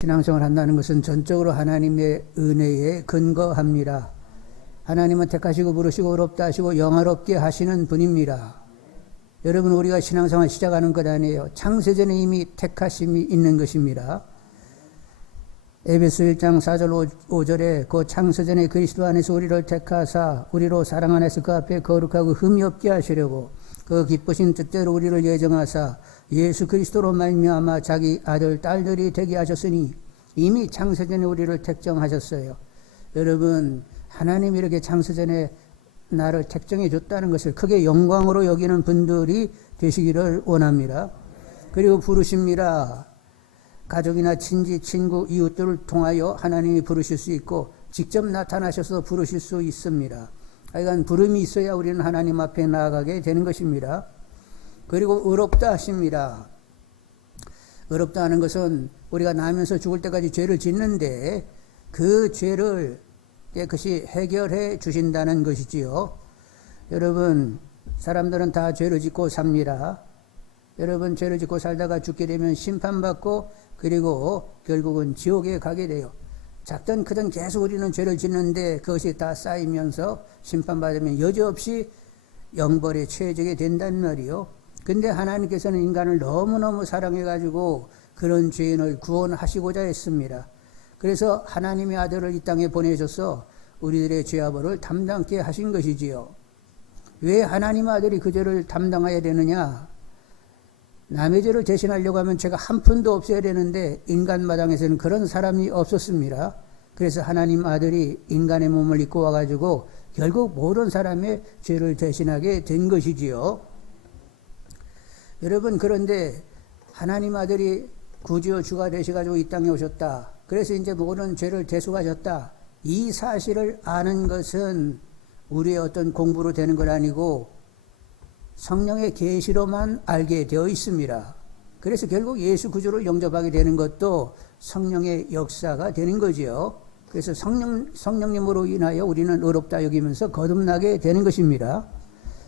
신앙생활을 한다는 것은 전적으로 하나님의 은혜에 근거합니다. 하나님은 택하시고 부르시고 의롭다 하시고 영화롭게 하시는 분입니다. 여러분, 우리가 신앙생활 시작하는 것 아니에요. 창세전에 이미 택하심이 있는 것입니다. 에베소 1장 4절 5절에 그 창세전에 그리스도 안에서 우리를 택하사 우리로 사랑 안에서 그 앞에 거룩하고 흠이 없게 하시려고 그 기쁘신 뜻대로 우리를 예정하사 예수 그리스도로 말미암아 자기 아들 딸들이 되게 하셨으니 이미 창세전에 우리를 택정하셨어요. 여러분, 하나님이 이렇게 창세전에 나를 택정해 줬다는 것을 크게 영광으로 여기는 분들이 되시기를 원합니다. 그리고 부르십니다. 가족이나 친지, 친구, 이웃들을 통하여 하나님이 부르실 수 있고 직접 나타나셔서 부르실 수 있습니다. 하여간 부름이 있어야 우리는 하나님 앞에 나아가게 되는 것입니다. 그리고 의롭다 하십니다. 의롭다 하는 것은 우리가 나면서 죽을 때까지 죄를 짓는데 그 죄를 깨끗이 해결해 주신다는 것이지요. 여러분, 사람들은 다 죄를 짓고 삽니다. 여러분, 죄를 짓고 살다가 죽게 되면 심판받고 그리고 결국은 지옥에 가게 돼요. 작든 크든 계속 우리는 죄를 짓는데 그것이 다 쌓이면서 심판받으면 여지없이 영벌에 처해지게 된단 말이요. 근데 하나님께서는 인간을 너무너무 사랑해가지고 그런 죄인을 구원하시고자 했습니다. 그래서 하나님의 아들을 이 땅에 보내셔서 우리들의 죄와벌을 담당케 하신 것이지요. 왜 하나님의 아들이 그 죄를 담당해야 되느냐? 남의 죄를 대신하려고 하면 죄가 한 푼도 없어야 되는데 인간 마당에서는 그런 사람이 없었습니다. 그래서 하나님 아들이 인간의 몸을 입고 와가지고 결국 모든 사람의 죄를 대신하게 된 것이지요. 여러분, 그런데 하나님 아들이 구주요 주가 되셔가지고 이 땅에 오셨다. 그래서 이제 모든 죄를 대속하셨다. 이 사실을 아는 것은 우리의 어떤 공부로 되는 건 아니고 성령의 계시로만 알게 되어 있습니다. 그래서 결국 예수 구주를 영접하게 되는 것도 성령의 역사가 되는 거지요. 그래서 성령님으로 인하여 우리는 의롭다 여기면서 거듭나게 되는 것입니다.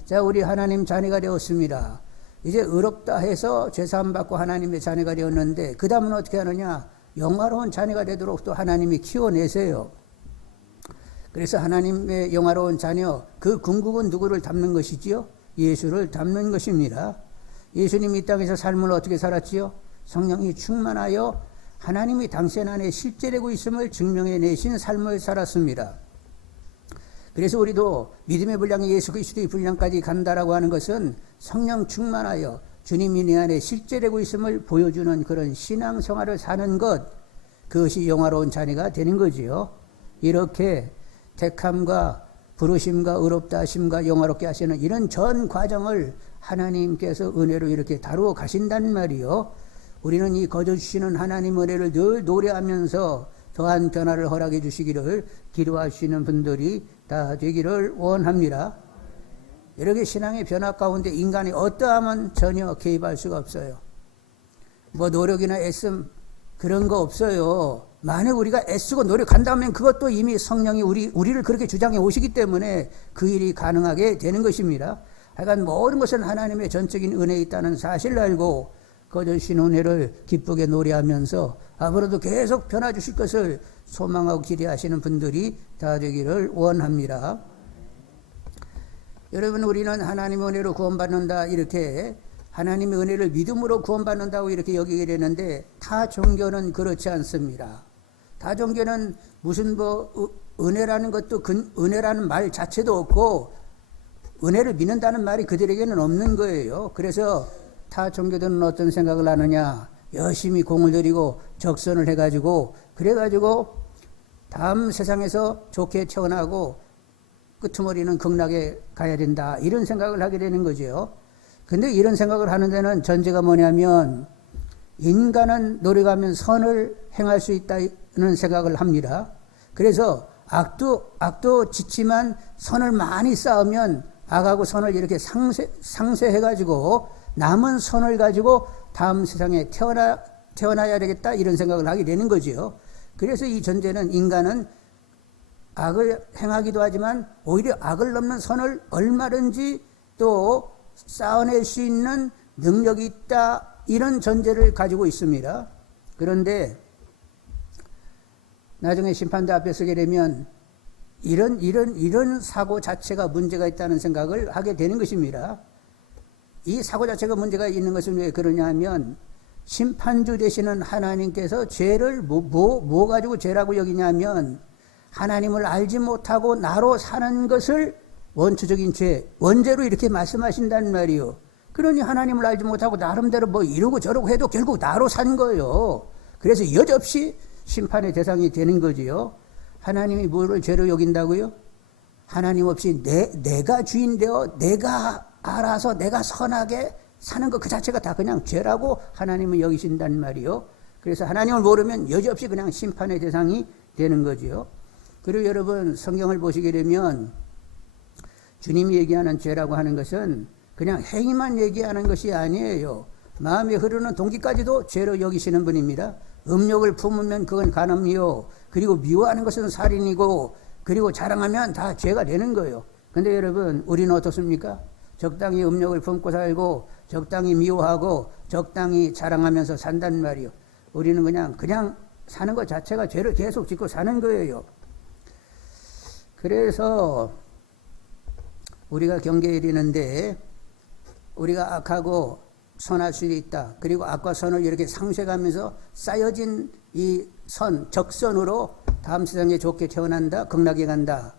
자, 우리 하나님 자녀가 되었습니다. 이제 의롭다 해서 죄사함 받고 하나님의 자녀가 되었는데 그 다음은 어떻게 하느냐? 영화로운 자녀가 되도록 또 하나님이 키워내세요. 그래서 하나님의 영화로운 자녀, 그 궁극은 누구를 닮는 것이지요? 예수를 닮는 것입니다. 예수님이 이 땅에서 삶을 어떻게 살았지요? 성령이 충만하여 하나님이 당신 안에 실제되고 있음을 증명해내신 삶을 살았습니다. 그래서 우리도 믿음의 분량이 예수 그리스도의 분량까지 간다라고 하는 것은 성령 충만하여 주님이 내 안에 실제되고 있음을 보여주는 그런 신앙생활을 사는 것, 그것이 영화로운 자녀가 되는 거지요. 이렇게 택함과 부르심과 의롭다 하심과 영화롭게 하시는 이런 전 과정을 하나님께서 은혜로 이렇게 다루어 가신단 말이요. 우리는 이 거저주시는 하나님 은혜를 늘 노래하면서 더한 변화를 허락해 주시기를 기도하시는 분들이 다 되기를 원합니다. 이렇게 신앙의 변화 가운데 인간이 어떠하면 전혀 개입할 수가 없어요. 뭐 노력이나 애씀 그런 거 없어요. 만약 우리가 애쓰고 노력한다면 그것도 이미 성령이 우리를 그렇게 주장해 오시기 때문에 그 일이 가능하게 되는 것입니다. 하여간 모든 것은 하나님의 전적인 은혜에 있다는 사실을 알고 거저주신 은혜를 기쁘게 노래하면서 앞으로도 계속 변화 주실 것을 소망하고 기대하시는 분들이 다 되기를 원합니다. 여러분, 우리는 하나님의 은혜로 구원받는다, 이렇게 하나님의 은혜를 믿음으로 구원받는다고 이렇게 여기게 되는데 타 종교는 그렇지 않습니다. 타 종교는 무슨 은혜라는 것도 은혜라는 말 자체도 없고 은혜를 믿는다는 말이 그들에게는 없는 거예요. 그래서 타 종교들은 어떤 생각을 하느냐? 열심히 공을 들이고 적선을 해가지고 그래가지고 다음 세상에서 좋게 태어나고 끄트머리는 극락에 가야 된다, 이런 생각을 하게 되는 거죠. 근데 이런 생각을 하는 데는 전제가 뭐냐면 인간은 노력하면 선을 행할 수 있다는 생각을 합니다. 그래서 악도 짓지만 선을 많이 쌓으면 악하고 선을 이렇게 상쇄해가지고 남은 선을 가지고 다음 세상에 태어나야 되겠다, 이런 생각을 하게 되는 거죠. 그래서 이 전제는 인간은 악을 행하기도 하지만 오히려 악을 넘는 선을 얼마든지 또 쌓아낼 수 있는 능력이 있다, 이런 전제를 가지고 있습니다. 그런데 나중에 심판대 앞에 서게 되면 이런 사고 자체가 문제가 있다는 생각을 하게 되는 것입니다. 이 사고 자체가 문제가 있는 것은 왜 그러냐 하면 심판주 되시는 하나님께서 죄를 뭐 가지고 죄라고 여기냐면 하나님을 알지 못하고 나로 사는 것을 원초적인 죄, 원죄로 이렇게 말씀하신다는 말이요. 그러니 하나님을 알지 못하고 나름대로 뭐 이러고 저러고 해도 결국 나로 산 거예요. 그래서 여지없이 심판의 대상이 되는 거지요. 하나님이 뭐를 죄로 여긴다고요? 하나님 없이 내가 주인 되어 내가 알아서 내가 선하게 사는 것 그 자체가 다 그냥 죄라고 하나님은 여기신다는 말이요. 그래서 하나님을 모르면 여지없이 그냥 심판의 대상이 되는 거지요. 그리고 여러분 성경을 보시게 되면 주님이 얘기하는 죄라고 하는 것은 그냥 행위만 얘기하는 것이 아니에요. 마음에 흐르는 동기까지도 죄로 여기시는 분입니다. 음욕을 품으면 그건 간음이요. 그리고 미워하는 것은 살인이고 그리고 자랑하면 다 죄가 되는 거예요. 근데 여러분 우리는 어떻습니까? 적당히 음욕을 품고 살고 적당히 미워하고 적당히 자랑하면서 산단 말이요. 우리는 그냥 사는 것 자체가 죄를 계속 짓고 사는 거예요. 그래서 우리가 경계에 이르는데 우리가 악하고 선할 수 있다. 그리고 악과 선을 이렇게 상쇄하면서 쌓여진 이 적선으로 다음 세상에 좋게 태어난다. 극락에 간다.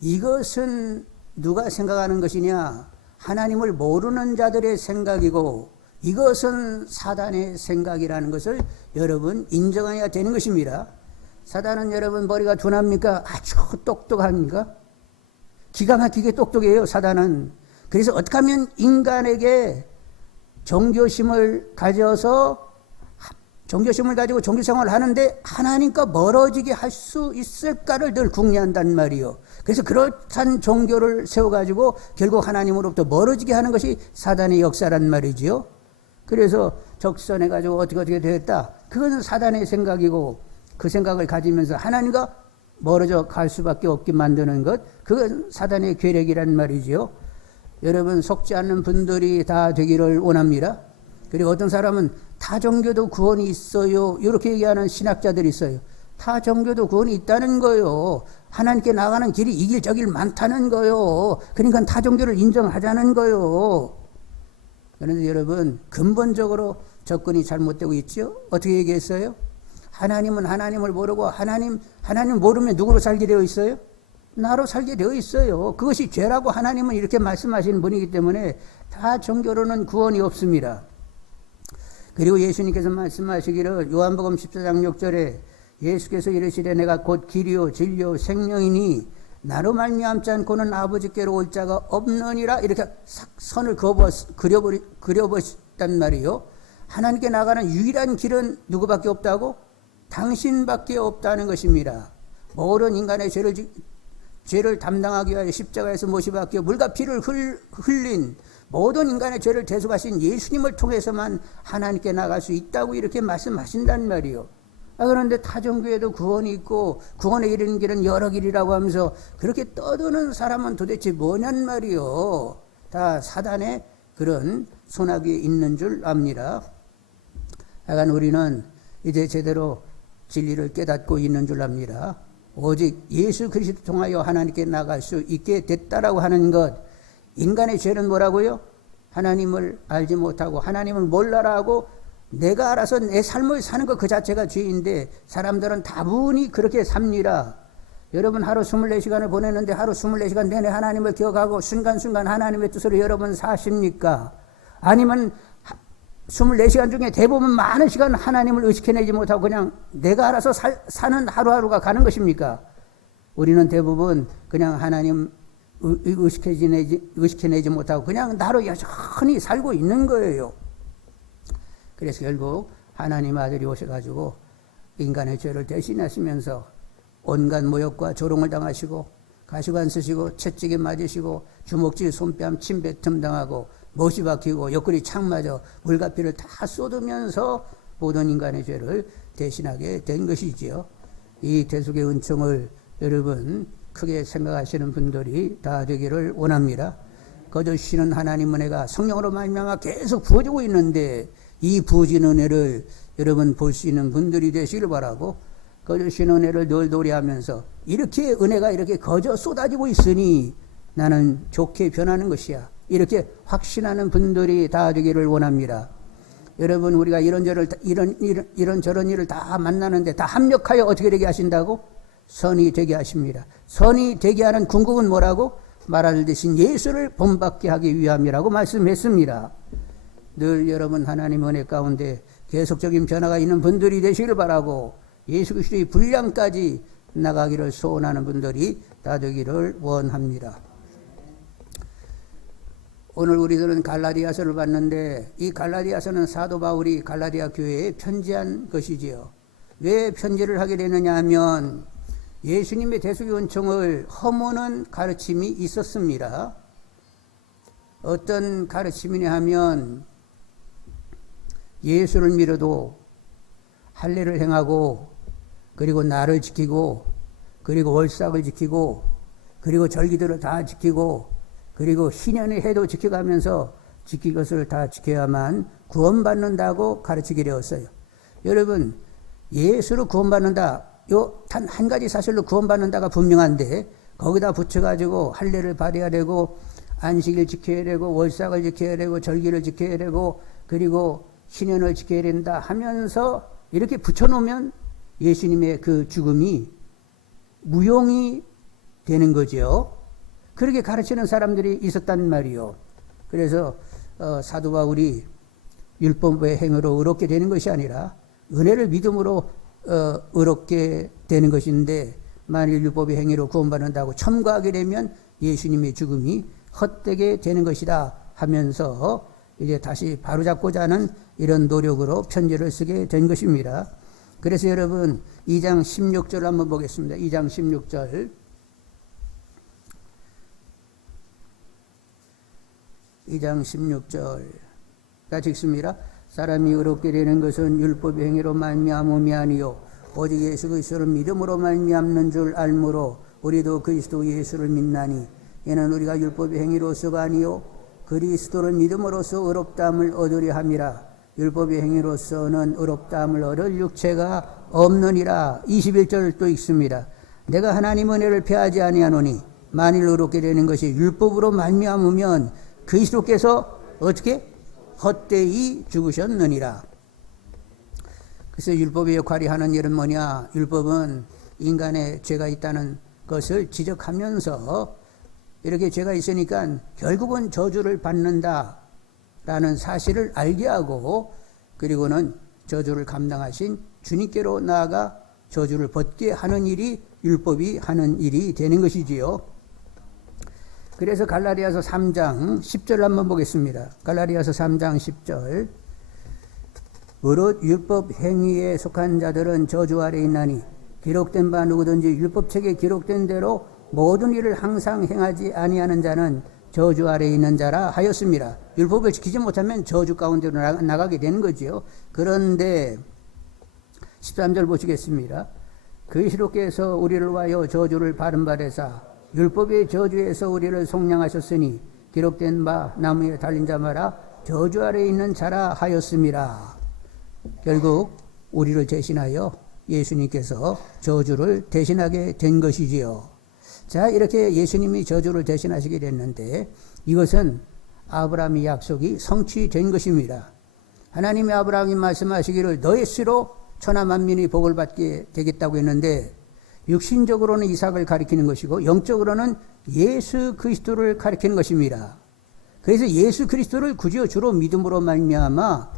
이것은 누가 생각하는 것이냐? 하나님을 모르는 자들의 생각이고 이것은 사단의 생각이라는 것을 여러분 인정해야 되는 것입니다. 사단은 여러분 머리가 둔합니까? 아주 똑똑합니까? 기가 막히게 똑똑해요. 사단은. 그래서 어떻게 하면 인간에게 종교심을 가지고 종교생활을 하는데 하나님과 멀어지게 할 수 있을까를 늘 궁리한단 말이요. 그래서 그렇단 종교를 세워가지고 결국 하나님으로부터 멀어지게 하는 것이 사단의 역사란 말이지요. 그래서 적선해가지고 어떻게 되었다. 그건 사단의 생각이고 그 생각을 가지면서 하나님과 멀어져 갈 수밖에 없게 만드는 것, 그건 사단의 계략이란 말이지요. 여러분 속지 않는 분들이 다 되기를 원합니다. 그리고 어떤 사람은 타 종교도 구원이 있어요. 이렇게 얘기하는 신학자들이 있어요. 타 종교도 구원이 있다는 거요. 하나님께 나가는 길이 이 길 저 길 많다는 거요. 그러니까 타 종교를 인정하자는 거요. 그런데 여러분 근본적으로 접근이 잘못되고 있죠. 어떻게 얘기했어요? 하나님은 하나님을 모르고 하나님 모르면 누구로 살게 되어 있어요? 나로 살게 되어 있어요. 그것이 죄라고 하나님은 이렇게 말씀하시는 분이기 때문에 다 종교로는 구원이 없습니다. 그리고 예수님께서 말씀하시기를 요한복음 14장 6절에 예수께서 이르시되 내가 곧 길이요 진리요 생명이니 나로 말미암지 않고는 아버지께로 올 자가 없느니라. 이렇게 선을 그려버렸단 말이요. 하나님께 나가는 유일한 길은 누구밖에 없다고? 당신밖에 없다는 것입니다. 모든 인간의 죄를 담당하기 위하여 십자가에서 못이 박혀 물과 피를 흘린 모든 인간의 죄를 대속하신 예수님을 통해서만 하나님께 나갈 수 있다고 이렇게 말씀하신단 말이요. 그런데 타종교에도 구원이 있고 구원에 이르는 길은 여러 길이라고 하면서 그렇게 떠드는 사람은 도대체 뭐냔 말이요. 다 사단의 그런 손아귀에 있는 줄 압니다. 하여간 우리는 이제 제대로 진리를 깨닫고 있는 줄 압니다. 오직 예수 그리스도 통하여 하나님께 나갈 수 있게 됐다라고 하는 것. 인간의 죄는 뭐라고요? 하나님을 알지 못하고 하나님을 몰라라 하고 내가 알아서 내 삶을 사는 것 그 자체가 죄인데 사람들은 다분히 그렇게 삽니다. 여러분 하루 24시간을 보내는데 하루 24시간 내내 하나님을 기억하고 순간순간 하나님의 뜻으로 여러분 사십니까? 아니면 24시간 중에 대부분 많은 시간 하나님을 의식해내지 못하고 그냥 내가 알아서 사는 하루하루가 가는 것입니까? 우리는 대부분 그냥 하나님 의식해내지 못하고 그냥 나로 여전히 살고 있는 거예요. 그래서 결국 하나님 아들이 오셔가지고 인간의 죄를 대신하시면서 온갖 모욕과 조롱을 당하시고 가시관 쓰시고 채찍에 맞으시고 주먹질 손뺨 침뱉음 당하고 못이 박히고 옆구리 창 맞아 물가피를 다 쏟으면서 모든 인간의 죄를 대신하게 된 것이지요. 이 대속의 은총을 여러분 크게 생각하시는 분들이 다 되기를 원합니다. 거저주시는 하나님 은혜가 성령으로 말미암아 계속 부어지고 있는데 이 부어진 은혜를 여러분 볼 수 있는 분들이 되시길 바라고 거저 주신 은혜를 늘 노래하면서 이렇게 은혜가 이렇게 거저 쏟아지고 있으니 나는 좋게 변하는 것이야. 이렇게 확신하는 분들이 다 되기를 원합니다. 여러분, 우리가 이런저런 일을 다 만나는데 다 합력하여 어떻게 되게 하신다고? 선이 되게 하십니다. 선이 되게 하는 궁극은 뭐라고? 말할 대신 예수를 본받게 하기 위함이라고 말씀했습니다. 늘 여러분 하나님 은혜 가운데 계속적인 변화가 있는 분들이 되시길 바라고 예수 그리스도의 분량까지 나가기를 소원하는 분들이 다 되기를 원합니다. 오늘 우리들은 갈라디아서를 봤는데 이 갈라디아서는 사도 바울이 갈라디아 교회에 편지한 것이지요. 왜 편지를 하게 되느냐 하면 예수님의 대속의 은총을 허무는 가르침이 있었습니다. 어떤 가르침이냐 하면 예수를 믿어도 할례를 행하고 그리고 날을 지키고 그리고 월삭을 지키고 그리고 절기들을 다 지키고 그리고 희년의 해도 지켜가면서 지킬 것을 다 지켜야만 구원받는다고 가르치게 되었어요. 여러분, 예수로 구원받는다, 요 단 한 가지 사실로 구원받는다가 분명한데 거기다 붙여가지고 할례를 받아야 되고 안식일 지켜야 되고 월삭을 지켜야 되고 절기를 지켜야 되고 그리고 희년을 지켜야 된다 하면서 이렇게 붙여놓으면 예수님의 그 죽음이 무용이 되는 거죠. 그렇게 가르치는 사람들이 있었단 말이요. 그래서 사도 바울이 율법의 행위로 의롭게 되는 것이 아니라 은혜를 믿음으로 의롭게 되는 것인데 만일 율법의 행위로 구원받는다고 첨가하게 되면 예수님의 죽음이 헛되게 되는 것이다 하면서 이제 다시 바로잡고자 하는 이런 노력으로 편지를 쓰게 된 것입니다. 그래서 여러분 2장 16절 한번 보겠습니다. 2장 16절 2장 16절 같이 읽습니다. 사람이 의롭게 되는 것은 율법의 행위로 말미암음이 아니요 오직 예수 그리스도를 믿음으로 말미암는 줄 알므로 우리도 그리스도 예수를 믿나니 이는 우리가 율법의 행위로서가 아니요 그리스도를 믿음으로써 의롭다함을 얻으려 함이라. 율법의 행위로서는 의롭다함을 얻을 육체가 없느니라. 21절 또 읽습니다. 내가 하나님 은혜를 패하지 아니하노니 만일 의롭게 되는 것이 율법으로 말미암으면 그리스도께서 어떻게 헛되이 죽으셨느니라. 그래서 율법의 역할이 하는 일은 뭐냐? 율법은 인간의 죄가 있다는 것을 지적하면서 이렇게 죄가 있으니까 결국은 저주를 받는다라는 사실을 알게 하고 그리고는 저주를 감당하신 주님께로 나아가 저주를 벗게 하는 일이 율법이 하는 일이 되는 것이지요. 그래서 갈라디아서 3장 10절 한번 보겠습니다. 갈라디아서 3장 10절 무릇 율법 행위에 속한 자들은 저주 아래 있나니 기록된 바 누구든지 율법책에 기록된 대로 모든 일을 항상 행하지 아니하는 자는 저주 아래 있는 자라 하였습니다. 율법을 지키지 못하면 저주 가운데로 나가게 되는 거지요. 그런데 13절 보시겠습니다. 그리스도께서 우리를 위하여 저주를 받은 바 되사 율법의 저주에서 우리를 속량하셨으니 기록된 바 나무에 달린 자 마라 저주 아래 있는 자라 하였습니다. 결국 우리를 대신하여 예수님께서 저주를 대신하게 된 것이지요. 자, 이렇게 예수님이 저주를 대신하시게 됐는데 이것은 아브라함의 약속이 성취된 것입니다. 하나님의 아브라함이 말씀하시기를 너의 씨로 천하 만민이 복을 받게 되겠다고 했는데 육신적으로는 이삭을 가리키는 것이고 영적으로는 예수 그리스도를 가리키는 것입니다. 그래서 예수 그리스도를 구주요 주로 믿음으로 말미암아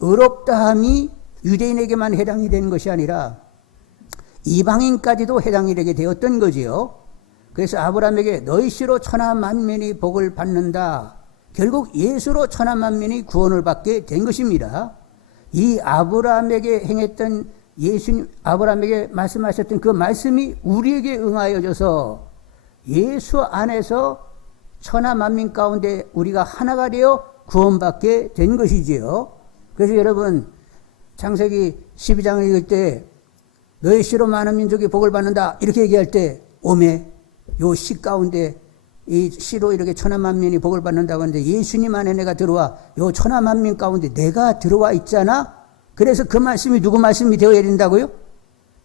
의롭다함이 유대인에게만 해당이 되는 것이 아니라 이방인까지도 해당이 되게 되었던 거지요. 그래서 아브라함에게 너희 씨로 천하 만민이 복을 받는다. 결국 예수로 천하 만민이 구원을 받게 된 것입니다. 이 아브라함에게 행했던 예수님, 아브라함에게 말씀하셨던 그 말씀이 우리에게 응하여져서 예수 안에서 천하 만민 가운데 우리가 하나가 되어 구원받게 된 것이지요. 그래서 여러분 창세기 12장을 읽을 때 너희 씨로 많은 민족이 복을 받는다 이렇게 얘기할 때 오메 요 씨 가운데 이 씨로 이렇게 천하 만민이 복을 받는다고 하는데 예수님 안에 내가 들어와 요 천하 만민 가운데 내가 들어와 있잖아. 그래서 그 말씀이 누구 말씀이 되어야 된다고요?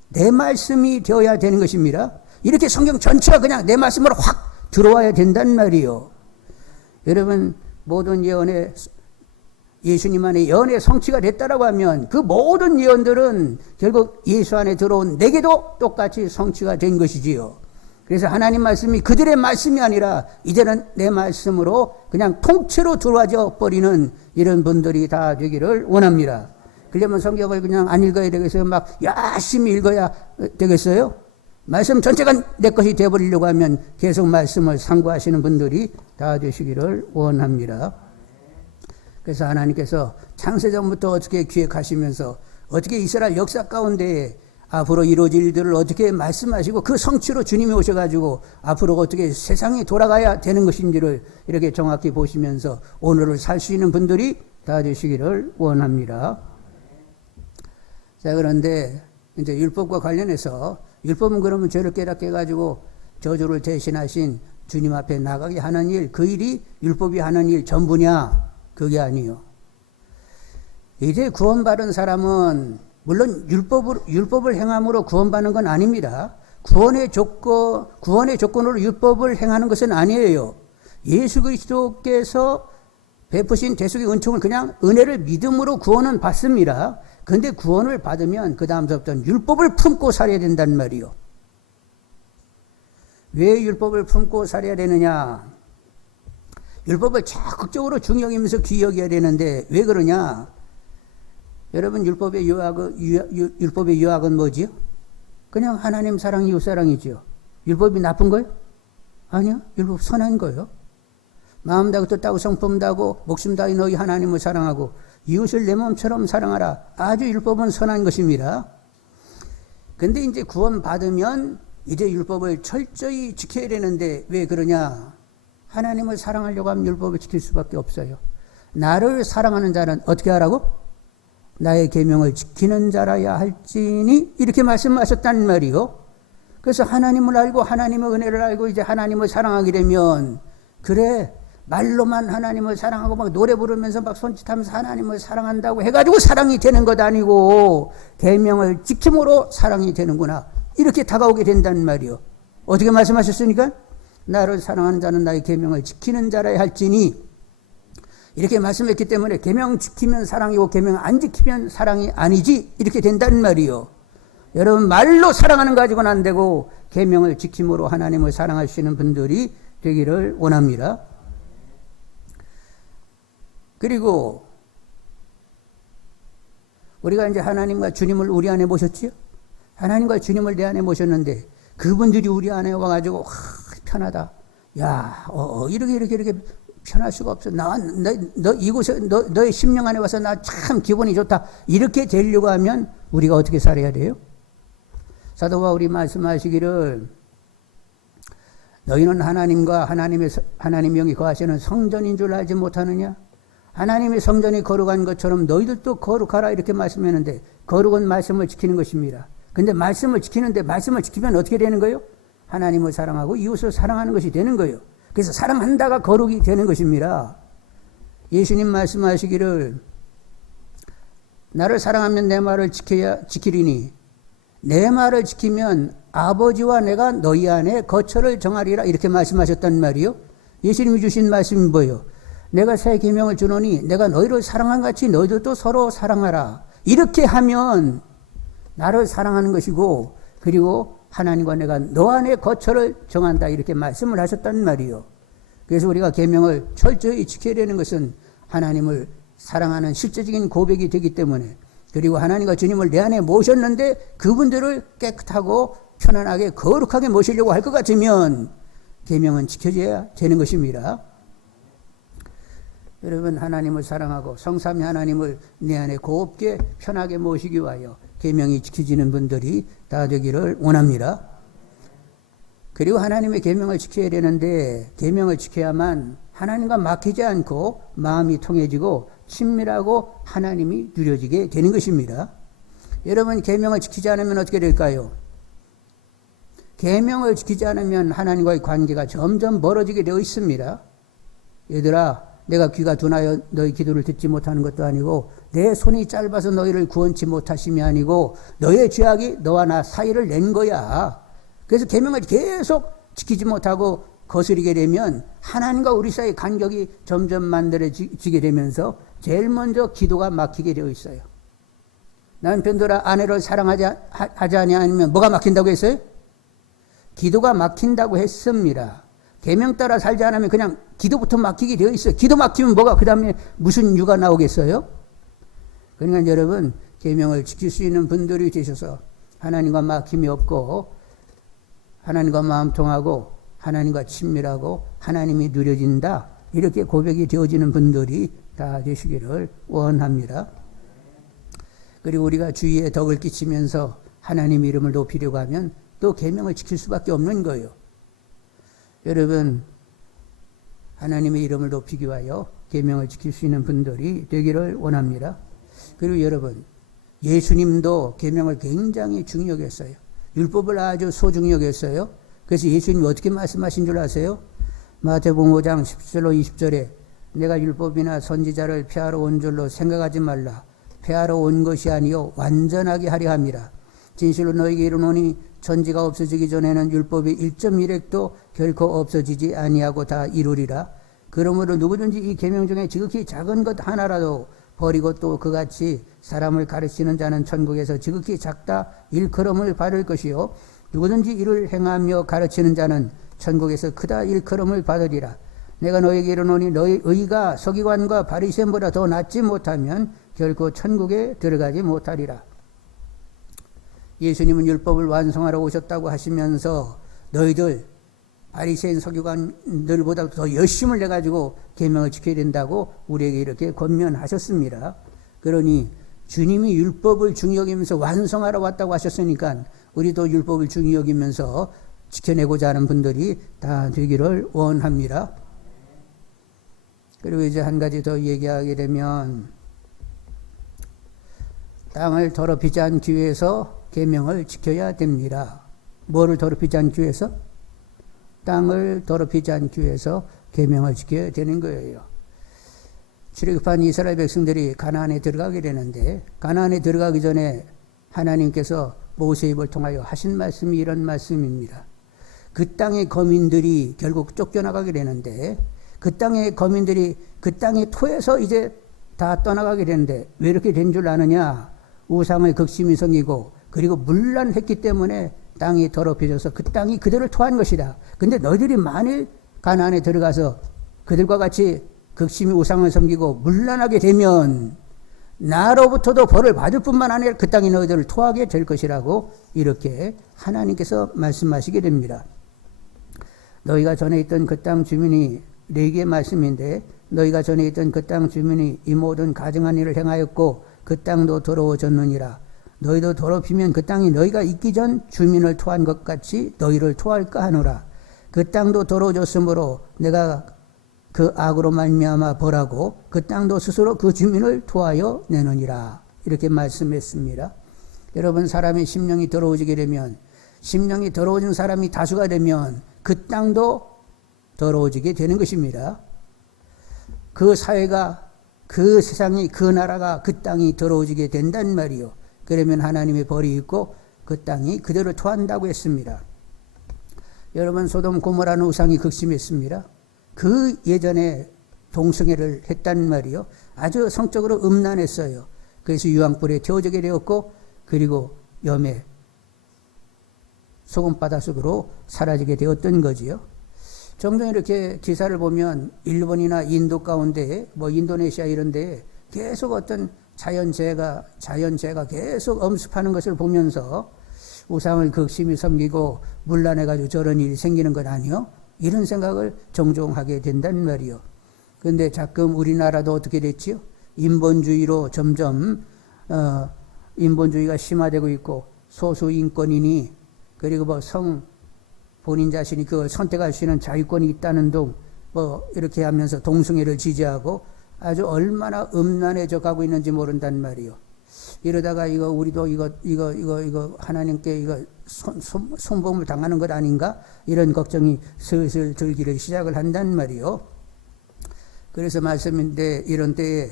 내 말씀이 되어야 되는 것입니다. 이렇게 성경 전체가 그냥 내 말씀으로 확 들어와야 된단 말이요. 여러분, 모든 예언의 예수님 안에 예언의 성취가 됐다라고 하면 그 모든 예언들은 결국 예수 안에 들어온 내게도 똑같이 성취가 된 것이지요. 그래서 하나님 말씀이 그들의 말씀이 아니라 이제는 내 말씀으로 그냥 통째로 들어와져 버리는 이런 분들이 다 되기를 원합니다. 그러려면 성경을 그냥 안 읽어야 되겠어요? 막 열심히 읽어야 되겠어요? 말씀 전체가 내 것이 되어버리려고 하면 계속 말씀을 상고하시는 분들이 다 되시기를 원합니다. 그래서 하나님께서 창세전부터 어떻게 기획하시면서 어떻게 이스라엘 역사 가운데 앞으로 이루어질 일들을 어떻게 말씀하시고 그 성취로 주님이 오셔가지고 앞으로 어떻게 세상이 돌아가야 되는 것인지를 이렇게 정확히 보시면서 오늘을 살 수 있는 분들이 다 되시기를 원합니다. 자, 그런데 이제 율법과 관련해서 율법은 그러면 죄를 깨닫게 해가지고 저주를 대신하신 주님 앞에 나가게 하는 일, 그 일이 율법이 하는 일 전부냐? 그게 아니요. 이제 구원받은 사람은 물론 율법을 행함으로 구원받는 건 아닙니다. 구원의 조건으로 율법을 행하는 것은 아니에요. 예수 그리스도께서 베푸신 대속의 은총을 그냥 은혜를 믿음으로 구원은 받습니다. 그런데 구원을 받으면 그 다음부터는 율법을 품고 살아야 된단 말이요. 왜 율법을 품고 살아야 되느냐? 율법을 적극적으로 중요하면서 귀여겨야 되는데 왜 그러냐? 여러분, 율법의 유학은 뭐지요? 그냥 하나님 사랑, 이웃 사랑이지요. 율법이 나쁜 거예요? 아니요. 율법 선한 거예요. 마음 다하고 뜻 다하고 성품 다하고 목숨 다하여 너희 하나님을 사랑하고 이웃을 내 몸처럼 사랑하라. 아주 율법은 선한 것입니다. 근데 이제 구원 받으면 이제 율법을 철저히 지켜야 되는데 왜 그러냐? 하나님을 사랑하려고 하면 율법을 지킬 수밖에 없어요. 나를 사랑하는 자는 어떻게 하라고? 나의 계명을 지키는 자라야 할지니 이렇게 말씀하셨단 말이요. 그래서 하나님을 알고 하나님의 은혜를 알고 이제 하나님을 사랑하게 되면 그래 말로만 하나님을 사랑하고 막 노래 부르면서 막 손짓하면서 하나님을 사랑한다고 해가지고 사랑이 되는 것 아니고 계명을 지킴으로 사랑이 되는구나 이렇게 다가오게 된단 말이요. 어떻게 말씀하셨습니까? 나를 사랑하는 자는 나의 계명을 지키는 자라야 할지니 이렇게 말씀했기 때문에 계명 지키면 사랑이고 계명 안 지키면 사랑이 아니지 이렇게 된단 말이요. 여러분, 말로 사랑하는 거 가지고는 안 되고 계명을 지킴으로 하나님을 사랑하시는 분들이 되기를 원합니다. 그리고 우리가 이제 하나님과 주님을 우리 안에 모셨지요? 하나님과 주님을 내 안에 모셨는데 그분들이 우리 안에 와가지고 편하다. 야, 이렇게 편할 수가 없어. 너 이곳에 너의 심령 안에 와서 나 참 기분이 좋다. 이렇게 되려고 하면 우리가 어떻게 살아야 돼요? 사도 바울이 말씀하시기를 너희는 하나님과 하나님 영이 거하시는 성전인 줄 알지 못하느냐? 하나님의 성전이 거룩한 것처럼 너희들도 거룩하라 이렇게 말씀했는데 거룩은 말씀을 지키는 것입니다. 근데 말씀을 지키는데 말씀을 지키면 어떻게 되는 거예요? 하나님을 사랑하고 이웃을 사랑하는 것이 되는 거예요. 그래서 사랑한다가 거룩이 되는 것입니다. 예수님 말씀하시기를 나를 사랑하면 내 말을 지키리니 내 말을 지키면 아버지와 내가 너희 안에 거처를 정하리라 이렇게 말씀하셨단 말이요. 예수님이 주신 말씀이 뭐예요? 내가 새 계명을 주노니 내가 너희를 사랑한 같이 너희들도 서로 사랑하라. 이렇게 하면 나를 사랑하는 것이고 그리고 하나님과 내가 너 안에 거처를 정한다 이렇게 말씀을 하셨단 말이요. 그래서 우리가 계명을 철저히 지켜야 되는 것은 하나님을 사랑하는 실제적인 고백이 되기 때문에 그리고 하나님과 주님을 내 안에 모셨는데 그분들을 깨끗하고 편안하게 거룩하게 모시려고 할 것 같으면 계명은 지켜져야 되는 것입니다. 여러분, 하나님을 사랑하고 성삼위 하나님을 내 안에 곱게 편하게 모시기 위하여 계명이 지켜지는 분들이 다 되기를 원합니다. 그리고 하나님의 계명을 지켜야 되는데 계명을 지켜야만 하나님과 막히지 않고 마음이 통해지고 친밀하고 하나님이 누려지게 되는 것입니다. 여러분, 계명을 지키지 않으면 어떻게 될까요? 계명을 지키지 않으면 하나님과의 관계가 점점 멀어지게 되어 있습니다. 얘들아, 내가 귀가 둔하여 너희 기도를 듣지 못하는 것도 아니고 내 손이 짧아서 너희를 구원치 못하심이 아니고 너의 죄악이 너와 나 사이를 낸 거야. 그래서 계명을 계속 지키지 못하고 거스리게 되면 하나님과 우리 사이 간격이 점점 만들어지게 되면서 제일 먼저 기도가 막히게 되어 있어요. 남편들아 아내를 사랑하지 아니하면 뭐가 막힌다고 했어요? 기도가 막힌다고 했습니다. 계명 따라 살지 않으면 그냥 기도부터 막히게 되어 있어요. 기도 막히면 뭐가 그 다음에 무슨 유가 나오겠어요? 그러니까 여러분 계명을 지킬 수 있는 분들이 되셔서 하나님과 막힘이 없고 하나님과 마음 통하고 하나님과 친밀하고 하나님이 누려진다 이렇게 고백이 되어지는 분들이 다 되시기를 원합니다. 그리고 우리가 주위에 덕을 끼치면서 하나님 이름을 높이려고 하면 또 계명을 지킬 수밖에 없는 거예요. 여러분 하나님의 이름을 높이기 위하여 계명을 지킬 수 있는 분들이 되기를 원합니다. 그리고 여러분 예수님도 계명을 굉장히 중히 여겼어요. 율법을 아주 소중히 여겼어요. 그래서 예수님이 어떻게 말씀하신 줄 아세요? 마태복음 5장 10절로 20절에 내가 율법이나 선지자를 폐하러 온 줄로 생각하지 말라. 폐하러 온 것이 아니요 완전하게 하려 함이라. 진실로 너희에게 이르노니 천지가 없어지기 전에는 율법의 1.1획도 결코 없어지지 아니하고 다 이루리라. 그러므로 누구든지 이 계명 중에 지극히 작은 것 하나라도 버리고 또 그같이 사람을 가르치는 자는 천국에서 지극히 작다 일컬음을 받을 것이요 누구든지 이를 행하며 가르치는 자는 천국에서 크다 일컬음을 받으리라. 내가 너에게 이르노니 너희 의가 서기관과 바리새인보다 더 낫지 못하면 결코 천국에 들어가지 못하리라. 예수님은 율법을 완성하러 오셨다고 하시면서 너희들 바리새인 서기관들보다 더 열심을 내가지고 계명을 지켜야 된다고 우리에게 이렇게 권면하셨습니다. 그러니 주님이 율법을 중히 여기면서 완성하러 왔다고 하셨으니까 우리도 율법을 중히 여기면서 지켜내고자 하는 분들이 다 되기를 원합니다. 그리고 이제 한 가지 더 얘기하게 되면 땅을 더럽히지 않기 위해서 계명을 지켜야 됩니다. 뭐를 더럽히지 않기 위해서? 땅을 더럽히지 않기 위해서 계명을 지켜야 되는 거예요. 출애굽한 이스라엘 백성들이 가나안에 들어가게 되는데 가나안에 들어가기 전에 하나님께서 모세 입을 통하여 하신 말씀이 이런 말씀입니다. 그 땅의 거민들이 결국 쫓겨나가게 되는데 그 땅의 거민들이 그 땅의 토에서 이제 다 떠나가게 되는데 왜 이렇게 된 줄 아느냐? 우상의 극심이 생기고 그리고 문란했기 때문에 땅이 더럽혀져서 그 땅이 그들을 토한 것이다. 근데 너희들이 만일 가나안에 들어가서 그들과 같이 극심히 우상을 섬기고 문란하게 되면 나로부터도 벌을 받을 뿐만 아니라 그 땅이 너희들을 토하게 될 것이라고 이렇게 하나님께서 말씀하시게 됩니다. 너희가 전에 있던 그 땅 주민이 레위기의 말씀인데 너희가 전에 있던 그 땅 주민이 이 모든 가증한 일을 행하였고 그 땅도 더러워졌느니라. 너희도 더럽히면 그 땅이 너희가 있기 전 주민을 토한 것 같이 너희를 토할까 하노라. 그 땅도 더러워졌으므로 내가 그 악으로 말미암아 벌하고 그 땅도 스스로 그 주민을 토하여 내느니라. 이렇게 말씀했습니다. 여러분 사람의 심령이 더러워지게 되면 심령이 더러워진 사람이 다수가 되면 그 땅도 더러워지게 되는 것입니다. 그 사회가 그 세상이 그 나라가 그 땅이 더러워지게 된단 말이요. 그러면 하나님의 벌이 있고 그 땅이 그대로 토한다고 했습니다. 여러분 소돔 고모라는 우상이 극심했습니다. 그 예전에 동성애를 했단 말이요. 아주 성적으로 음란했어요. 그래서 유황불에 태워지게 되었고 그리고 염에 소금바닷속으로 사라지게 되었던 거지요. 종종 이렇게 기사를 보면 일본이나 인도 가운데 뭐 인도네시아 이런 데에 계속 어떤 자연재해가 계속 엄습하는 것을 보면서 우상을 극심히 섬기고 문란해가지고 저런 일이 생기는 건 아니요? 이런 생각을 종종 하게 된단 말이요. 그런데 가끔 우리나라도 어떻게 됐지요? 인본주의로 점점 인본주의가 심화되고 있고 소수인권이니 그리고 뭐 본인 자신이 그걸 선택할 수 있는 자유권이 있다는 둥 뭐 이렇게 하면서 동성애를 지지하고 아주 얼마나 음란해져 가고 있는지 모른단 말이요. 이러다가 우리도 이거 하나님께 이거 손범을 당하는 것 아닌가? 이런 걱정이 슬슬 들기를 시작을 한단 말이요. 그래서 말씀인데 이런 때에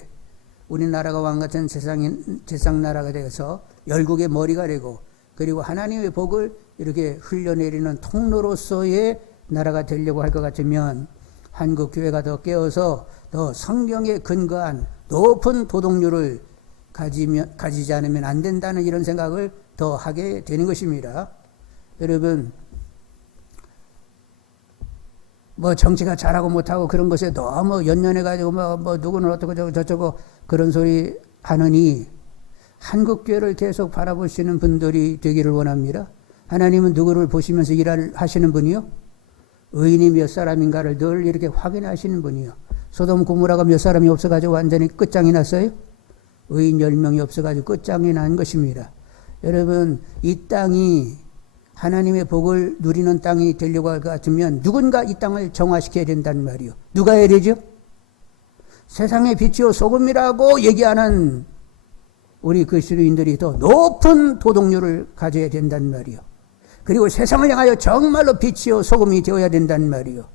우리나라가 왕같은 세상 나라가 되어서 열국의 머리가 되고 그리고 하나님의 복을 이렇게 흘려내리는 통로로서의 나라가 되려고 할 것 같으면 한국 교회가 더 깨어서 더 성경에 근거한 높은 도덕률을 가지지 않으면 안 된다는 이런 생각을 더 하게 되는 것입니다. 여러분, 뭐 정치가 잘하고 못하고 그런 것에 너무 연연해가지고 뭐 누구는 어떻고 저쩌고 그런 소리 하느니 한국교회를 계속 바라보시는 분들이 되기를 원합니다. 하나님은 누구를 보시면서 일하시는 분이요? 의인이 몇 사람인가를 늘 이렇게 확인하시는 분이요. 소돔 고모라가 몇 사람이 없어가지고 완전히 끝장이 났어요? 의인 10명이 없어가지고 끝장이 난 것입니다. 여러분, 이 땅이 하나님의 복을 누리는 땅이 되려고 할 것 같으면 누군가 이 땅을 정화시켜야 된다는 말이요. 누가 해야 되죠? 세상의 빛이요 소금이라고 얘기하는 우리 그리스도인들이 더 높은 도덕률을 가져야 된다는 말이요. 그리고 세상을 향하여 정말로 빛이요 소금이 되어야 된다는 말이요.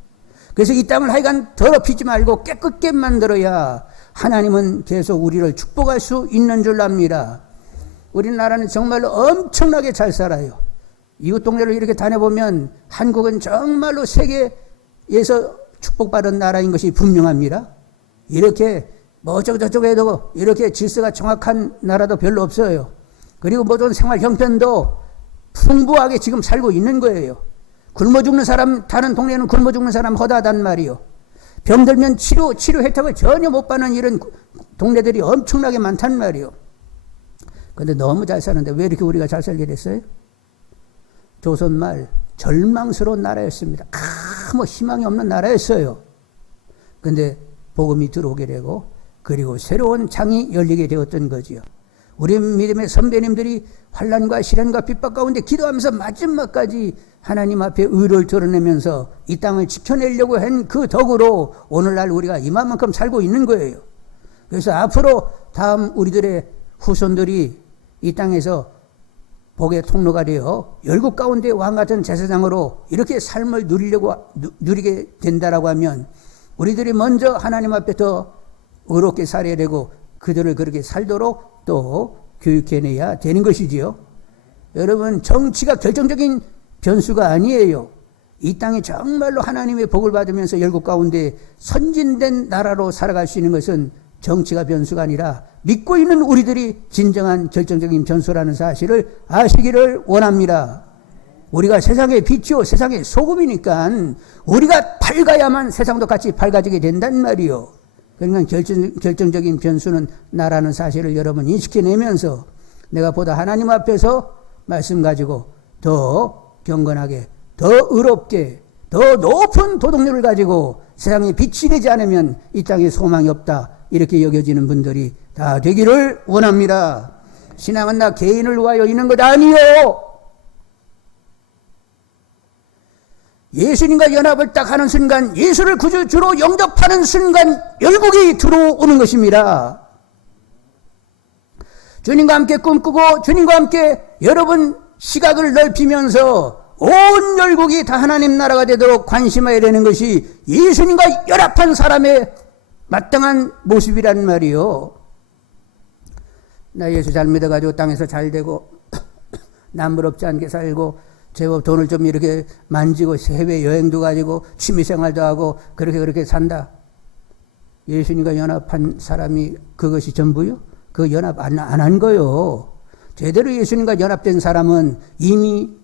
그래서 이 땅을 하여간 더럽히지 말고 깨끗게 만들어야 하나님은 계속 우리를 축복할 수 있는 줄 압니다. 우리나라는 정말로 엄청나게 잘 살아요. 이웃 동네를 이렇게 다녀보면 한국은 정말로 세계에서 축복받은 나라인 것이 분명합니다. 이렇게 뭐 어쩌고저쩌고해도 이렇게 질서가 정확한 나라도 별로 없어요. 그리고 모든 생활 형편도 풍부하게 지금 살고 있는 거예요. 굶어 죽는 사람, 다른 동네는 굶어 죽는 사람 허다하단 말이요. 병들면 치료 혜택을 전혀 못 받는 이런 동네들이 엄청나게 많단 말이요. 그런데 너무 잘 사는데 왜 이렇게 우리가 잘 살게 됐어요? 조선말 절망스러운 나라였습니다. 아무 희망이 없는 나라였어요. 그런데 복음이 들어오게 되고 그리고 새로운 장이 열리게 되었던 거지요. 우리 믿음의 선배님들이 환난과 시련과 핍박 가운데 기도하면서 마지막까지 하나님 앞에 의를 드러내면서 이 땅을 지켜내려고 한 그 덕으로 오늘날 우리가 이만큼 살고 있는 거예요. 그래서 앞으로 다음 우리들의 후손들이 이 땅에서 복의 통로가 되어 열국 가운데 왕같은 제사장으로 이렇게 삶을 누리게 된다라고 하면 우리들이 먼저 하나님 앞에 더 의롭게 살아야 되고 그들을 그렇게 살도록 또 교육해내야 되는 것이지요. 여러분, 정치가 결정적인 변수가 아니에요. 이 땅에 정말로 하나님의 복을 받으면서 열국 가운데 선진된 나라로 살아갈 수 있는 것은 정치가 변수가 아니라 믿고 있는 우리들이 진정한 결정적인 변수라는 사실을 아시기를 원합니다. 우리가 세상의 빛이요 세상의 소금이니까 우리가 밝아야만 세상도 같이 밝아지게 된단 말이요. 그러니까 결정적인 변수는 나라는 사실을 여러분 인식해내면서 내가 보다 하나님 앞에서 말씀 가지고 더 경건하게, 더 의롭게, 더 높은 도덕률을 가지고 세상에 빛이 되지 않으면 이 땅에 소망이 없다. 이렇게 여겨지는 분들이 다 되기를 원합니다. 신앙은 나 개인을 위하여 있는 것 아니요. 예수님과 연합을 딱 하는 순간, 예수를 구주로 영접하는 순간 열국이 들어오는 것입니다. 주님과 함께 꿈꾸고 주님과 함께 여러분 시각을 넓히면서 온 열국이 다 하나님 나라가 되도록 관심해야 되는 것이 예수님과 연합한 사람의 마땅한 모습이란 말이요. 나 예수 잘 믿어가지고 땅에서 잘 되고 남부럽지 않게 살고 제법 돈을 좀 이렇게 만지고 해외 여행도 가지고 취미생활도 하고 그렇게 산다. 예수님과 연합한 사람이 그것이 전부요? 그 연합 안 한 거요. 제대로 예수님과 연합된 사람은 이미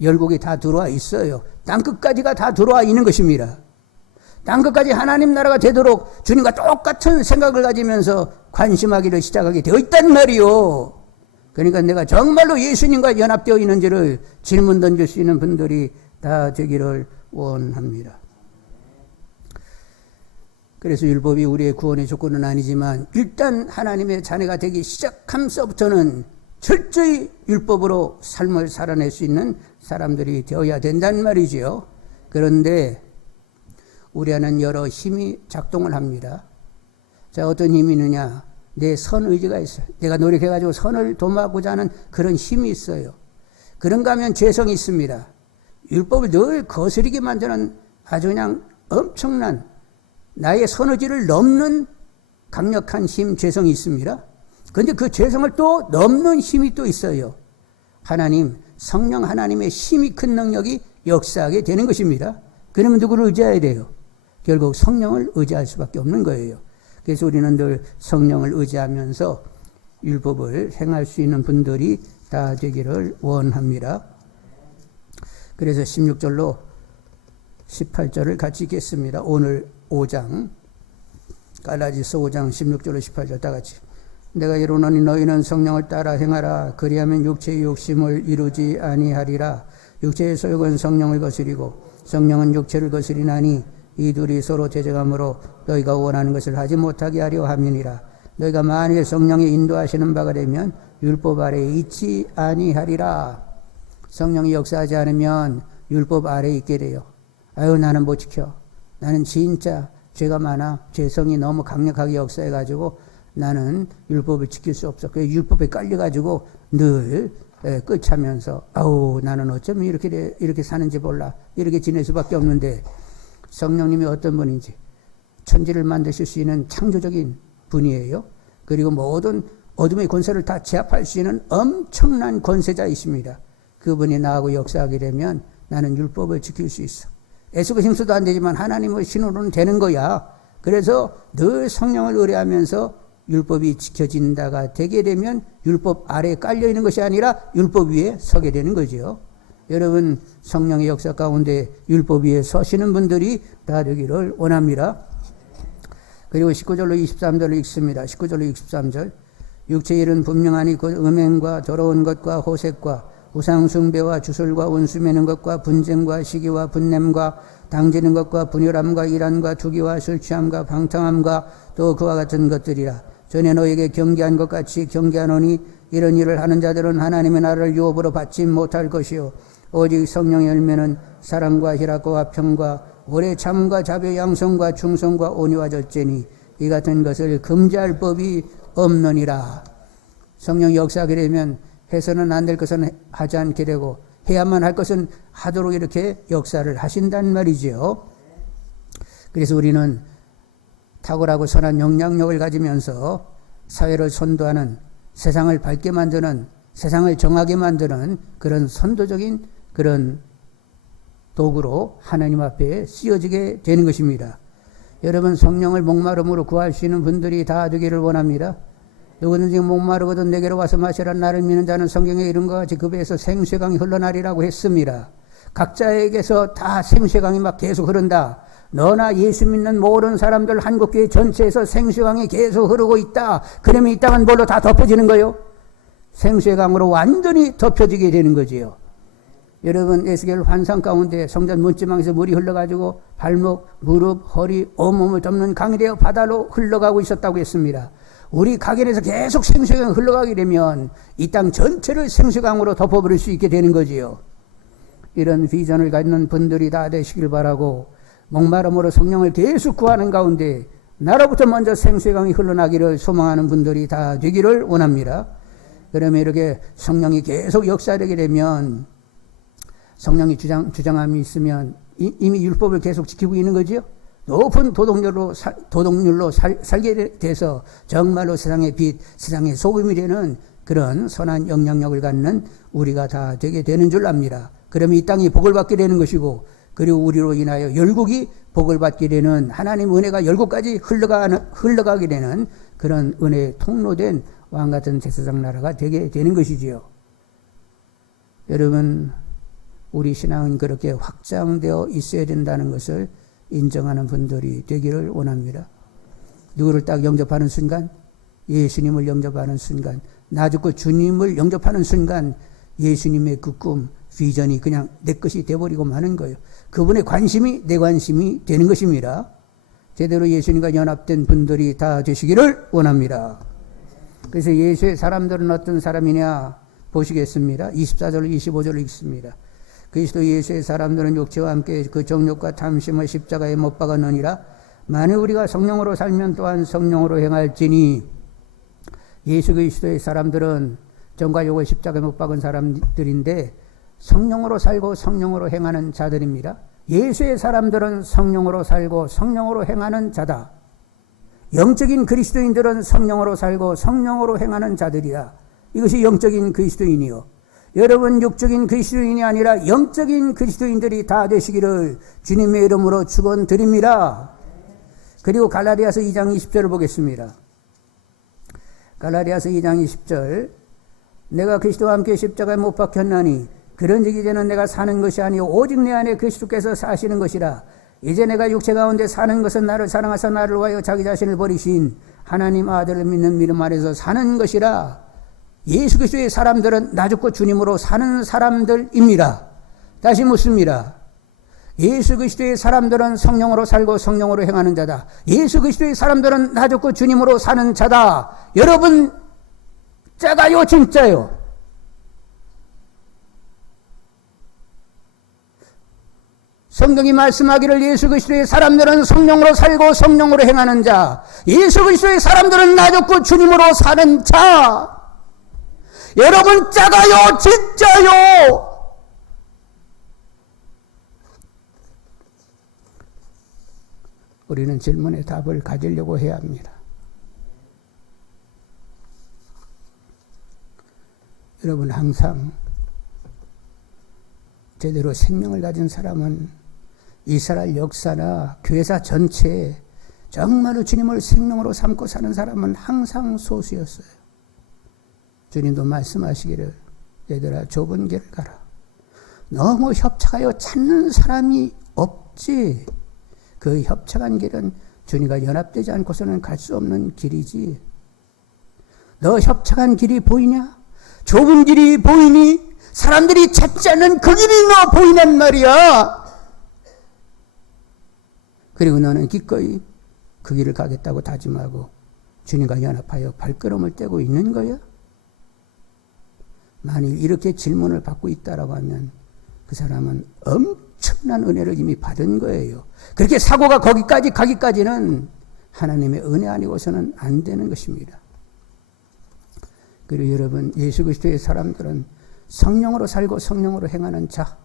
열국이 다 들어와 있어요. 땅끝까지가 다 들어와 있는 것입니다. 땅끝까지 하나님 나라가 되도록 주님과 똑같은 생각을 가지면서 관심하기를 시작하게 되어 있단 말이요. 그러니까 내가 정말로 예수님과 연합되어 있는지를 질문 던질 수 있는 분들이 다 되기를 원합니다. 그래서 율법이 우리의 구원의 조건은 아니지만 일단 하나님의 자녀가 되기 시작함서부터는 철저히 율법으로 삶을 살아낼 수 있는 사람들이 되어야 된단 말이지요. 그런데 우리 안에는 여러 힘이 작동을 합니다. 자, 어떤 힘이 있느냐? 내 선의지가 있어요. 내가 노력해가지고 선을 도모하고자 하는 그런 힘이 있어요. 그런가 하면 죄성이 있습니다. 율법을 늘 거스르게 만드는 아주 그냥 엄청난 나의 선의지를 넘는 강력한 힘, 죄성이 있습니다. 그런데 그 죄성을 또 넘는 힘이 또 있어요. 하나님, 성령 하나님의 힘이 큰 능력이 역사하게 되는 것입니다. 그러면 누구를 의지해야 돼요? 결국 성령을 의지할 수밖에 없는 거예요. 그래서 우리는 늘 성령을 의지하면서 율법을 행할 수 있는 분들이 다 되기를 원합니다. 그래서 16절로 18절을 같이 읽겠습니다. 오늘 5장, 갈라디아서 5장 16절로 18절 다 같이. 내가 이르노니 너희는 성령을 따라 행하라. 그리하면 육체의 욕심을 이루지 아니하리라. 육체의 소욕은 성령을 거스리고 성령은 육체를 거스리나니 이 둘이 서로 대적함으로 너희가 원하는 것을 하지 못하게 하려 함이니라. 너희가 만일 성령이 인도하시는 바가 되면 율법 아래에 있지 아니하리라. 성령이 역사하지 않으면 율법 아래에 있게 돼요. 아유, 나는 못 지켜. 나는 진짜 죄가 많아. 죄성이 너무 강력하게 역사해가지고 나는 율법을 지킬 수 없어. 그 율법에 깔려가지고 늘 끝차면서 아우, 나는 어쩌면 이렇게 사는지 몰라. 이렇게 지낼 수밖에 없는데, 성령님이 어떤 분인지, 천지를 만드실 수 있는 창조적인 분이에요. 그리고 모든 어둠의 권세를 다 제압할 수 있는 엄청난 권세자이십니다. 그분이 나하고 역사하게 되면 나는 율법을 지킬 수 있어. 애쓰고 힘써도 안 되지만 하나님의 신호로는 되는 거야. 그래서 늘 성령을 의뢰하면서 율법이 지켜진다가 되게 되면 율법 아래에 깔려있는 것이 아니라 율법 위에 서게 되는 거죠. 여러분, 성령의 역사 가운데 율법 위에 서시는 분들이 다 되기를 원합니다. 그리고 19절로 23절을 읽습니다. 19절로 23절. 육체의 일은 분명하니 곧 음행과 더러운 것과 호색과 우상숭배와 주술과 원수 매는 것과 분쟁과 시기와 분냄과 당지는 것과 분열함과 일함과 투기와 술취함과 방탕함과 또 그와 같은 것들이라. 전에 너에게 경계한 것 같이 경계하노니 이런 일을 하는 자들은 하나님의 나라를 유업으로 받지 못할 것이요 오직 성령의 열매는 사랑과 희락과 평과 오래 참과 자비 양성과 충성과 온유와 절제니 이 같은 것을 금지할 법이 없느니라. 성령이 역사하게 되면 해서는 안 될 것은 하지 않게 되고 해야만 할 것은 하도록 이렇게 역사를 하신단 말이죠. 그래서 우리는 탁월하고 선한 영향력을 가지면서 사회를 선도하는, 세상을 밝게 만드는, 세상을 정하게 만드는 그런 선도적인 그런 도구로 하나님 앞에 쓰여지게 되는 것입니다. 여러분, 성령을 목마름으로 구할 수 있는 분들이 다 되기를 원합니다. 누구든지 목마르거든 내게로 와서 마시라. 나를 믿는 자는 성경에 이른 것 같이 그 배에서 생수강이 흘러나리라고 했습니다. 각자에게서 다 생수강이 막 계속 흐른다. 너나 예수 믿는 모든 사람들 한국교회 전체에서 생수강이 계속 흐르고 있다. 그러면 이 땅은 뭘로 다 덮여지는 거예요? 생수의 강으로 완전히 덮여지게 되는 거지요. 여러분, 에스겔 환상 가운데 성전 문지방에서 물이 흘러가지고 발목, 무릎, 허리, 온몸을 덮는 강이 되어 바다로 흘러가고 있었다고 했습니다. 우리 가게에서 계속 생수강이 흘러가게 되면 이 땅 전체를 생수강으로 덮어버릴 수 있게 되는 거지요. 이런 비전을 갖는 분들이 다 되시길 바라고, 목마름으로 성령을 계속 구하는 가운데 나로부터 먼저 생수강이 흘러나기를 소망하는 분들이 다 되기를 원합니다. 그러면 이렇게 성령이 계속 역사되게 되면, 성령이 주장함이 있으면 이미 율법을 계속 지키고 있는 거지요. 높은 도덕률로 살게 돼서 정말로 세상의 빛, 세상의 소금이 되는 그런 선한 영향력을 갖는 우리가 다 되게 되는 줄 압니다. 그러면 이 땅이 복을 받게 되는 것이고, 그리고 우리로 인하여 열국이 복을 받게 되는, 하나님 은혜가 열국까지 흘러가게 되는 그런 은혜의 통로된 왕같은 제사장 나라가 되게 되는 것이지요. 여러분, 우리 신앙은 그렇게 확장되어 있어야 된다는 것을 인정하는 분들이 되기를 원합니다. 누구를 딱 영접하는 순간, 예수님을 영접하는 순간, 나 죽고 주님을 영접하는 순간 예수님의 그 꿈, 비전이 그냥 내 것이 돼버리고 마는 거예요. 그분의 관심이 내 관심이 되는 것입니다. 제대로 예수님과 연합된 분들이 다 되시기를 원합니다. 그래서 예수의 사람들은 어떤 사람이냐 보시겠습니다. 24절 25절을 읽습니다. 그리스도 예수의 사람들은 육체와 함께 그 정욕과 탐심을 십자가에 못 박았느니라. 만일 우리가 성령으로 살면 또한 성령으로 행할지니. 예수 그리스도의 사람들은 정과 욕을 십자가에 못 박은 사람들인데 성령으로 살고 성령으로 행하는 자들입니다. 예수의 사람들은 성령으로 살고 성령으로 행하는 자다. 영적인 그리스도인들은 성령으로 살고 성령으로 행하는 자들이다. 이것이 영적인 그리스도인이요. 여러분 육적인 그리스도인이 아니라 영적인 그리스도인들이 다 되시기를 주님의 이름으로 축원드립니다. 그리고 갈라디아서 2장 20절을 보겠습니다. 갈라디아서 2장 20절. 내가 그리스도와 함께 십자가에 못 박혔나니 그런즉 이제는 내가 사는 것이 아니요 오직 내 안에 그리스도께서 사시는 것이라. 이제 내가 육체 가운데 사는 것은 나를 사랑하사 나를 위하여 자기 자신을 버리신 하나님 아들을 믿는 믿음 안에서 사는 것이라. 예수 그리스도의 사람들은 나 죽고 주님으로 사는 사람들입니다. 다시 묻습니다. 예수 그리스도의 사람들은 성령으로 살고 성령으로 행하는 자다. 예수 그리스도의 사람들은 나 죽고 주님으로 사는 자다. 여러분 짜가요 진짜요? 성경이 말씀하기를 예수 그리스도의 사람들은 성령으로 살고 성령으로 행하는 자. 예수 그리스도의 사람들은 나 죽고 주님으로 사는 자. 여러분 짜가요 진짜요? 우리는 질문에 답을 가지려고 해야 합니다. 여러분 항상 제대로 생명을 가진 사람은 이스라엘 역사나 교회사 전체에 정말로 주님을 생명으로 삼고 사는 사람은 항상 소수였어요. 주님도 말씀하시기를 얘들아 좁은 길을 가라. 너무 협착하여 찾는 사람이 없지. 그 협착한 길은 주님과 연합되지 않고서는 갈 수 없는 길이지. 너 협착한 길이 보이냐? 좁은 길이 보이니? 사람들이 찾지 않는 그 길이 너 보이냔 말이야. 그리고 너는 기꺼이 그 길을 가겠다고 다짐하고 주님과 연합하여 발걸음을 떼고 있는 거야? 만일 이렇게 질문을 받고 있다라고 하면 그 사람은 엄청난 은혜를 이미 받은 거예요. 그렇게 사고가 거기까지 가기까지는 하나님의 은혜 아니고서는 안 되는 것입니다. 그리고 여러분 예수 그리스도의 사람들은 성령으로 살고 성령으로 행하는 자.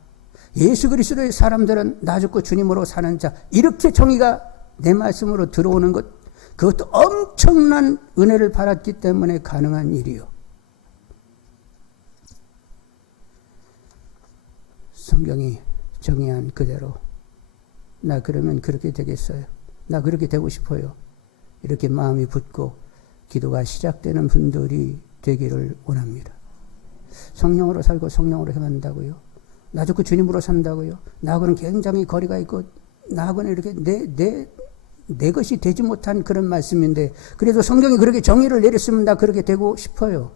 예수 그리스도의 사람들은 나 죽고 주님으로 사는 자. 이렇게 정의가 내 말씀으로 들어오는 것, 그것도 엄청난 은혜를 받았기 때문에 가능한 일이요. 성경이 정의한 그대로 나 그러면 그렇게 되겠어요. 나 그렇게 되고 싶어요. 이렇게 마음이 붙고 기도가 시작되는 분들이 되기를 원합니다. 성령으로 살고 성령으로 행한다고요? 나 죽고 주님으로 산다고요? 나하고는 굉장히 거리가 있고 나하고는 이렇게 내 것이 되지 못한 그런 말씀인데 그래도 성경이 그렇게 정의를 내렸으면 나 그렇게 되고 싶어요.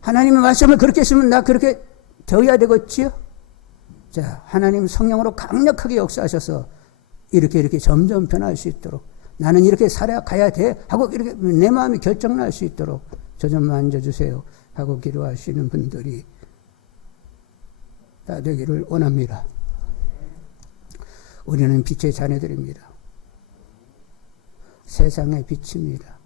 하나님의 말씀을 그렇게 했으면 나 그렇게 되어야 되겠지요? 자, 하나님 성령으로 강력하게 역사하셔서 이렇게 점점 변할 수 있도록 나는 이렇게 살아가야 돼 하고 이렇게 내 마음이 결정날 수 있도록 저 좀 만져주세요 하고 기도하시는 분들이 다 되기를 원합니다. 우리는 빛의 자녀들입니다. 세상의 빛입니다.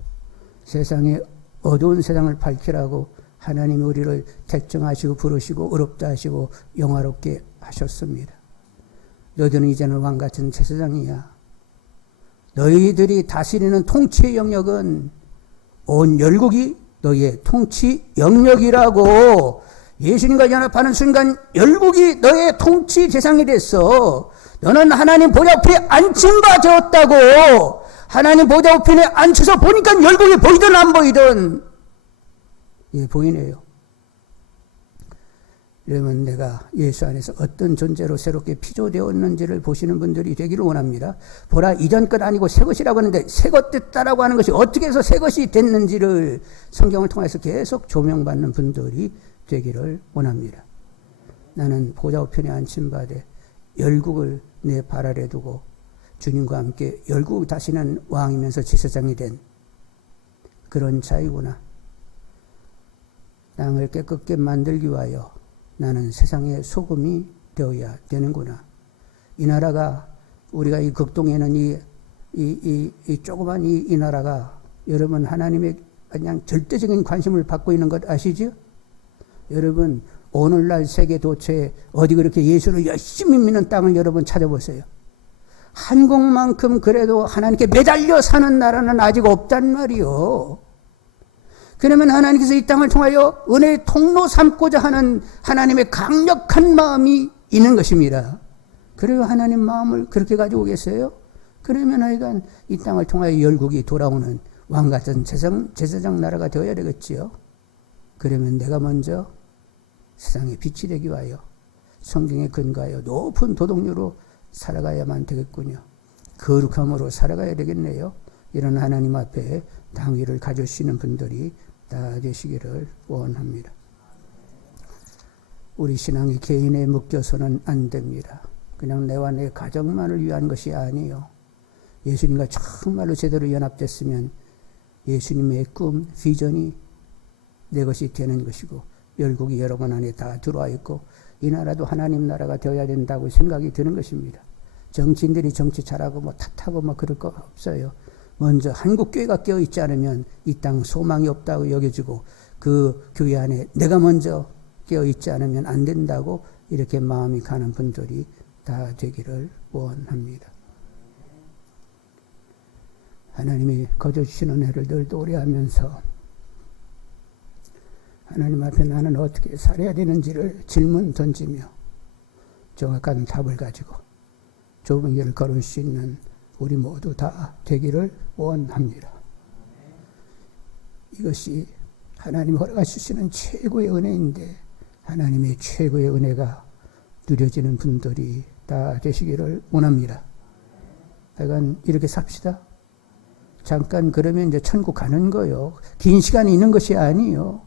세상에 어두운 세상을 밝히라고 하나님이 우리를 택정하시고 부르시고 의롭다 하시고 영화롭게 하셨습니다. 너희들은 이제는 왕같은 제사장이야. 너희들이 다스리는 통치의 영역은 온 열국이 너희의 통치 영역이라고. 예수님과 연합하는 순간 열국이 너의 통치 대상이 됐어. 너는 하나님 보좌 앞에 앉힌바 되었다고. 하나님 보좌 우편에 앉혀서 보니까 열국이 보이든 안 보이든 예, 보이네요. 여러분 내가 예수 안에서 어떤 존재로 새롭게 피조되었는지를 보시는 분들이 되기를 원합니다. 보라 이전 것 아니고 새 것이라고 하는데 새 것 됐다라고 하는 것이 어떻게 해서 새 것이 됐는지를 성경을 통해서 계속 조명받는 분들이 되기를 원합니다. 나는 보좌 우편에 앉힌 바 돼 열국을 내 발 아래 두고 주님과 함께 열국 다스리는 왕이면서 제사장이 된 그런 자이구나. 땅을 깨끗게 만들기 위하여 나는 세상의 소금이 되어야 되는구나. 이 나라가 우리가 이 극동에는 이 조그만 이 나라가 여러분 하나님의 그냥 절대적인 관심을 받고 있는 것 아시죠? 여러분 오늘날 세계 도처에 어디 그렇게 예수를 열심히 믿는 땅을 여러분 찾아보세요. 한국만큼 그래도 하나님께 매달려 사는 나라는 아직 없단 말이요. 그러면 하나님께서 이 땅을 통하여 은혜의 통로 삼고자 하는 하나님의 강력한 마음이 있는 것입니다. 그래요, 하나님 마음을 그렇게 가지고 계세요? 그러면 하여간 이 땅을 통하여 열국이 돌아오는 왕같은 제사장 나라가 되어야 되겠지요. 그러면 내가 먼저 세상의 빛이 되기 위하여 성경에 근거하여 높은 도덕률로 살아가야만 되겠군요. 거룩함으로 살아가야 되겠네요. 이런 하나님 앞에 당위를 가져주시는 분들이 다 되시기를 원합니다. 우리 신앙이 개인에 묶여서는 안 됩니다. 그냥 내와 내 가정만을 위한 것이 아니요. 예수님과 정말로 제대로 연합됐으면 예수님의 꿈, 비전이 내 것이 되는 것이고 열국이 여러분 안에 다 들어와 있고 이 나라도 하나님 나라가 되어야 된다고 생각이 드는 것입니다. 정치인들이 정치 잘하고 뭐 탓하고 뭐 그럴 거 없어요. 먼저 한국교회가 깨어있지 않으면 이 땅 소망이 없다고 여겨지고 그 교회 안에 내가 먼저 깨어있지 않으면 안 된다고 이렇게 마음이 가는 분들이 다 되기를 원합니다. 하나님이 거저주시는 해를 늘 노래하면서 하나님 앞에 나는 어떻게 살아야 되는지를 질문 던지며 정확한 답을 가지고 좁은 길을 걸을 수 있는 우리 모두 다 되기를 원합니다. 이것이 하나님 허락하시는 최고의 은혜인데 하나님의 최고의 은혜가 누려지는 분들이 다 되시기를 원합니다. 하여간 이렇게 삽시다. 잠깐 그러면 이제 천국 가는 거요. 긴 시간이 있는 것이 아니요.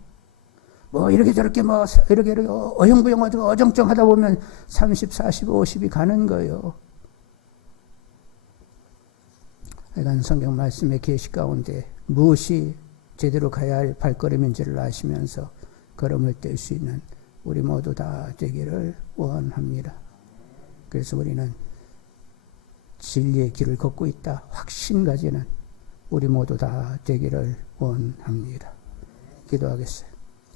뭐 이렇게 저렇게 뭐 이렇게 어영부영 어정쩡 하다 보면 30, 40, 50이 가는 거요. 하여간 성경 말씀의 계시 가운데 무엇이 제대로 가야 할 발걸음인지를 아시면서 걸음을 뗄 수 있는 우리 모두 다 되기를 원합니다. 그래서 우리는 진리의 길을 걷고 있다 확신 가지는 우리 모두 다 되기를 원합니다. 기도하겠어요.